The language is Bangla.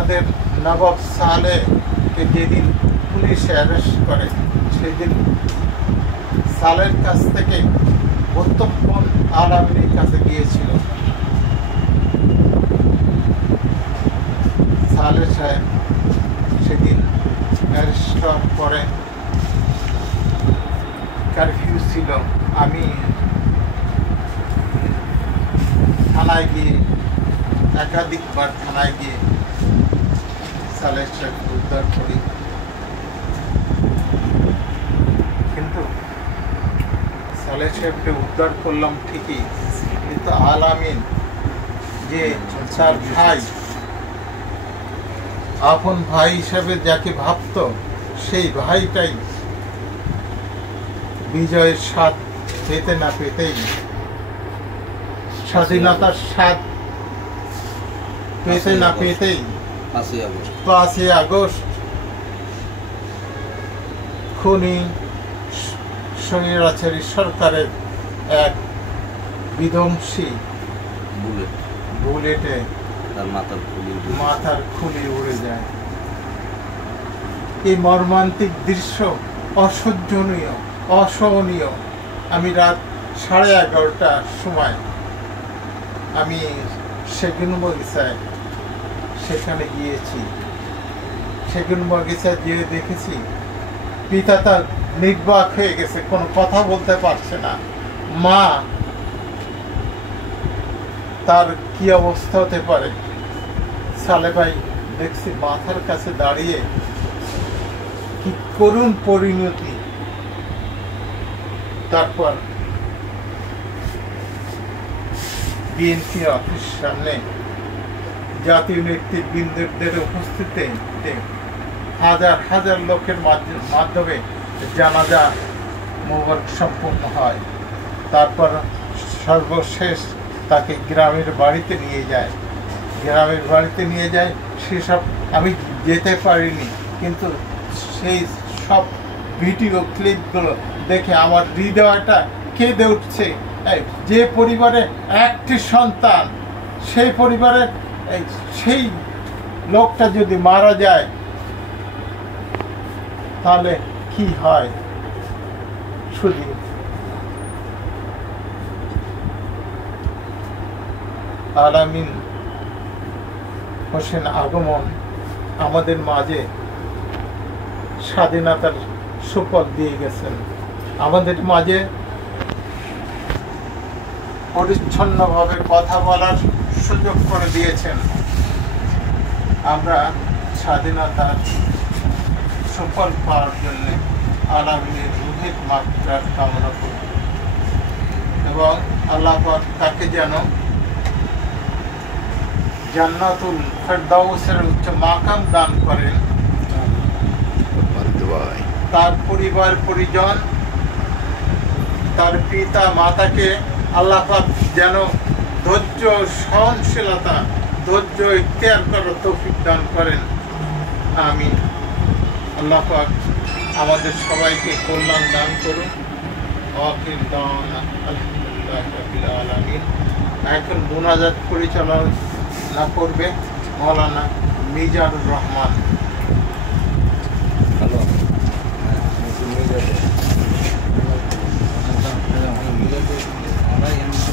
আমাদের নবাব সালেহকে যেদিন পুলিশ অ্যারেস্ট করে সেদিন সালের কাছ থেকে প্রত্যক্ষণ আল-আমিনের কাছে গিয়েছিল। সালেহ সাহেব সেদিন অ্যারেস্ট হওয়ার পরে কারফিউ ছিল। আমি থানায় গিয়ে একাধিকবার থানায় গিয়ে সালেহ সাহেবকে উদ্ধার করি, কিন্তু সালেহ সাহেবকে উদ্ধার করলাম ঠিকই, কিন্তু আল-আমিন যে তার ভাই, আপন ভাই হিসাবে যাকে ভাবত, সেই ভাইটাই বিজয়ের স্বাদ পেতে না পেতেই, স্বাধীনতার স্বাদ পেতে না পেতেই 5ই আগস্ট খুনি স্বৈরাচারী সরকারের এক বিধ্বংসী বুলেটে মাথার খুলি উড়ে যায়। এই মর্মান্তিক দৃশ্য অসহ্যনীয়, অসহনীয়। আমি রাত 11:30টার সময় আমি সেগুন বগিচায় সেখানে গিয়েছি। সেগুন বগিচায় গিয়ে দেখেছি পিতা তার নির্বাক হয়ে গেছে, কোনো কথা বলতে পারছে না। মা, তার কি অবস্থা হতে পারে? সালেহ ভাই দেখছি মাথার কাছে দাঁড়িয়ে, কি করুণ পরিণতি। তারপর বিএনপি অফিস সামনে জাতীয় নেতৃবৃন্দদের উপস্থিতিতে হাজার হাজার লোকের মাধ্যমে জানাজা মোবারক সম্পন্ন হয়। তারপর সর্বশেষ তাকে গ্রামের বাড়িতে নিয়ে যায়। সেসব আমি যেতে পারিনি, কিন্তু সেই সব ভিডিও ক্লিপগুলো দেখে আমার হৃদয়টা কেঁদে উঠছে। যে পরিবারে একটি সন্তান, সেই পরিবারের সেই লোকটা যদি মারা যায় তাহলে কি হয়? শুধু আল-আমিন হোসেন আগমন আমাদের মাঝে স্বাধীনতার সুফল দিয়ে গেছেন, আমাদের মাঝে পরিচ্ছন্নভাবে কথা বলার সুযোগ করে দিয়েছেন। আমরা স্বাধীনতার সুফল পাওয়ার জন্য আল-আমিনের রুহের মাত্রার কামনা করি এবং আল্লাহ পাক তাকে যেন জান্নাতুল ফেরদাউসের উচ্চ মাকাম দান করেন। তার পরিবার পরিজন, তার পিতা মাতাকে আল্লাহ পাক যেন ধৈর্য, সহনশীলতা, ধৈর্য ইখতিয়ার করার তৌফিক দান করেন। আমিন। আল্লাহ পাক আমাদের সবাইকে কল্যাণ দান করুন। আখির দাওয়ানা আলহামদুলিল্লাহি রাব্বিল আলামিন। এখন মুনাজাত পরিচালনা করবে মাওলানা মিজানুর রহমান। হ্যালো।